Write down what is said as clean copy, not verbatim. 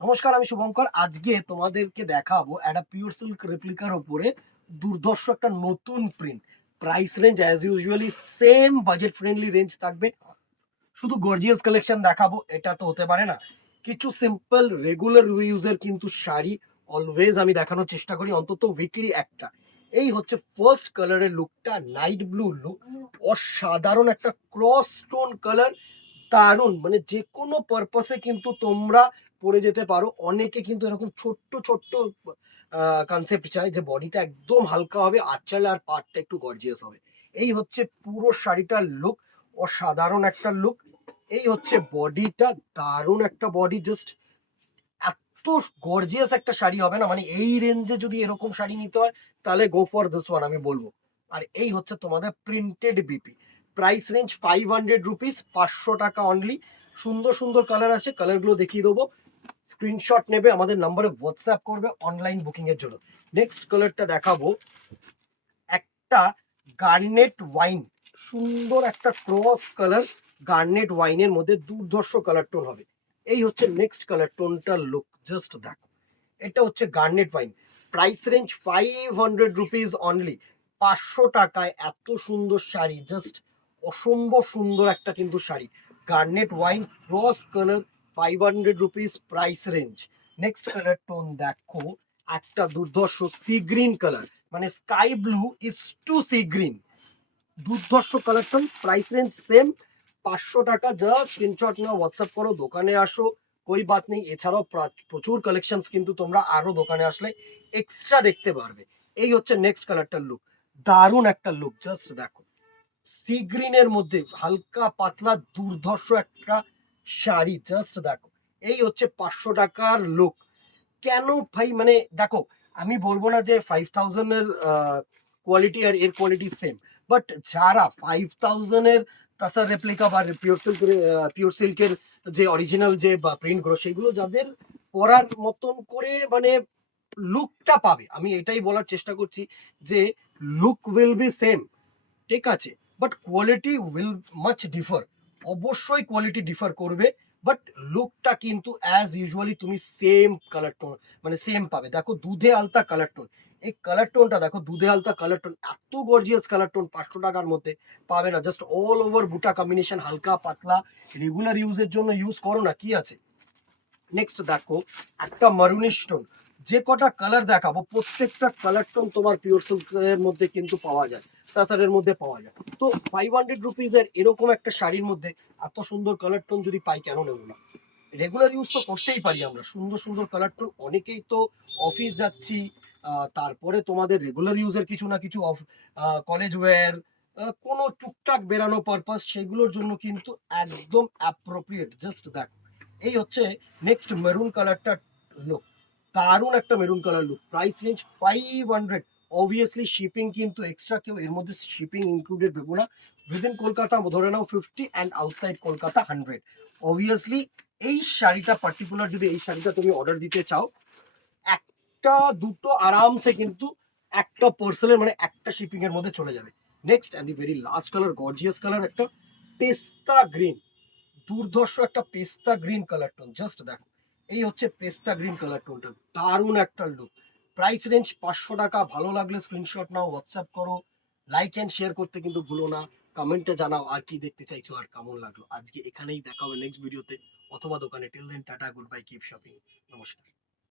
নমস্কার, আমি শুভঙ্কর। আজকে তোমাদেরকে দেখাবো একটা পিওর সিল্ক রেপ্লিকার উপরে দুর্ধর্ষ একটা নতুন print. Price range as usually same budget friendly range থাকবে। শুধু গর্জিয়াস কালেকশন দেখাবো এটা তো হতে পারে না। কিছু সিম্পল রেগুলার ইউজের কিন্তু শাড়ি অলওয়েজ আমি দেখানোর চেষ্টা করি, অন্তত উইকলি একটা। এই হচ্ছে ফার্স্ট কালারের লুকটা, নাইট ব্লু লুক। অসাধারণ একটা ক্রস স্টোন কালার, দারুণ। মানে যে কোনো পারপাসে কিন্তু তোমরা পরে যেতে পারো। অনেকে কিন্তু এরকম ছোট্ট ছোট্ট কনসেপ্ট চায় যে বডিটা একদম হালকা হবে, আঁচল আর পাটটা একটু গর্জিয়াস হবে। এই হচ্ছে পুরো শাড়িটার লুক, অসাধারণ একটা লুক। এই হচ্ছে বডিটা, দারুণ একটা বডি। জাস্ট এত গর্জিয়াস একটা শাড়ি হবে না, মানে এই রেঞ্জে যদি এরকম শাড়ি নিতে হয় তাহলে গো ফর দিস ওয়ান আমি বলবো। আর এই হচ্ছে তোমাদের printed BP. Price range 500 rupees, 500 টাকা অনলি। সুন্দর সুন্দর কালার আছে, কালারগুলো দেখিয়ে দেবো। স্ক্রিনশট নেবে, আমাদের নাম্বারে হোয়াটসঅ্যাপ করবে অনলাইন বুকিং এর জন্য। নেক্সট কালারটা দেখাবো, একটা গার্নেট ওয়াইন। সুন্দর একটা ক্রস কালার, গার্নেট ওয়াইনের মধ্যে দুর্ধর্ষ কালার টোন হবে। এই হচ্ছে নেক্সট কালার টোনটার লুক, জাস্ট দেখো। এটা হচ্ছে garnet wine. Price range 500 rupees only. 500 টাকায় এত সুন্দর শাড়ি, জাস্ট অসম্ভব সুন্দর একটা কিন্তু sari. Garnet wine cross colour, 500 rupees price range. Next colour tone দেখো, একটা দুর্ধর্ষ সি গ্রিন কালার, মানে sky blue is to sea green. দুর্ধর্ষ colour tone, price range same 500 টাকা। জাস্ট স্ক্রিনশট নাও, হোয়াটসঅ্যাপ করো, দোকানে আসো, কই বাত নেই। এছাড়াও প্রচুর কালেকশন কিন্তু তোমরা আরো দোকানে আসলে এক্সট্রা দেখতে পারবে। এই হচ্ছে নেক্সট কালারটার লুক, দারুণ একটা লুক। জাস্ট দেখো, সি গ্রিনের মধ্যে হালকা পাতলা দুর্ধর্ষ একটা শাড়ি, জাস্ট দেখো। এই হচ্ছে 500 টাকার লুক। কেন ভাই, মানে দেখো, আমি বলবো না যে 5000-এর কোয়ালিটি আর এর কোয়ালিটি সেম, বাট যারা 5000-এর তাসার রেপ্লিকা বা পিওর সিল্কের যে অরিজিনাল যে প্রিন্টগুলো, সেগুলো যাদের পরার মতন করে মানে লুকটা পাবে, আমি এটাই বলার চেষ্টা করছি যে লুক উইল বি সেম, ঠিক আছে, but quality will much differ. অবশ্যই কোয়ালিটি ডিফার করবে, বাট লুকটা কিন্তু অ্যাজ ইউজুয়ালি তুমি সেম কালার টোন, মানে সেম পাবে। দেখো দুধে আলতা কালার টোন, এই কালার টোনটা দেখো, দুধে আলতা কালার টোন, এত গর্জিয়াস কালার টোন 500 টাকার মধ্যে পাবে না। জাস্ট অল ওভার বুটা কম্বিনেশন, হালকা পাতলা, রেগুলার ইউজের জন্য ইউজ করো না, কি আছে। নেক্সট দেখো, একটা মারুনিশ টোন। যে কটা কালার দেখাবো প্রত্যেকটা কালার টোন তোমার পিওর সিল্কের মধ্যে কিন্তু পাওয়া যায়, তাছাড়ের মধ্যে পাওয়া যায়। তো 500 রুপিজের এরকম একটা শাড়ির মধ্যে এত সুন্দর কালার টোন যদি পাই, কেন নেব না। রেগুলার ইউজ তো করতেই পারি আমরা, সুন্দর সুন্দর কালার টোন। অনেকেই তো অফিস যাচ্ছি, তারপরে তোমাদের রেগুলার ইউজের কিছু না কিছু কলেজ ওয়্যার, কোনো টুকটাক বেরানো পারপাস, সেগুলোর জন্য কিন্তু একদম অ্যাপ্রোপ্রিয়েট। জাস্ট দেখো, এই হচ্ছে নেক্সট মেরুন কালারটা লুক, দারুণ একটা maroon colour look. Price range 500। Obviously shipping কিন্তু এক্সট্রা, কেউ এর মধ্যে শিপিং ইনক্লুডেড ভেবো না। উইদিন কলকাতা ধরে নাও 50 অ্যান্ড আউটসাইড কলকাতা 100। অবভিয়াসলি এই শাড়িটা পার্টিকুলার, যদি এই শাড়িটা তুমি অর্ডার দিতে চাও, একটা দুটো আরামসে কিন্তু একটা পার্সেলের মানে একটা শিপিং এর মধ্যে চলে যাবে। Next and the very last colour, gorgeous colour, একটা পেস্তা গ্রিন। দুর্ধর্ষ একটা পেস্তা গ্রিন কালার টোন, জাস্ট দেখো। এই হচ্ছে পেস্তা গ্রিন কালার টোনটা, দারুণ একটা লুক। প্রাইস রেঞ্জ 500 টাকা। ভালো লাগলে স্ক্রিনশট নাও, হোয়াটসঅ্যাপ করো, লাইক এন্ড শেয়ার করতে কিন্তু ভুলো না। কমেন্টে জানাও আর কি দেখতে চাইছো আর কেমন লাগলো। আজকে এখানেই দেখা হবে নেক্সট ভিডিওতে অথবা দোকানে। Till then tata, goodbye, keep shopping. নমস্কার।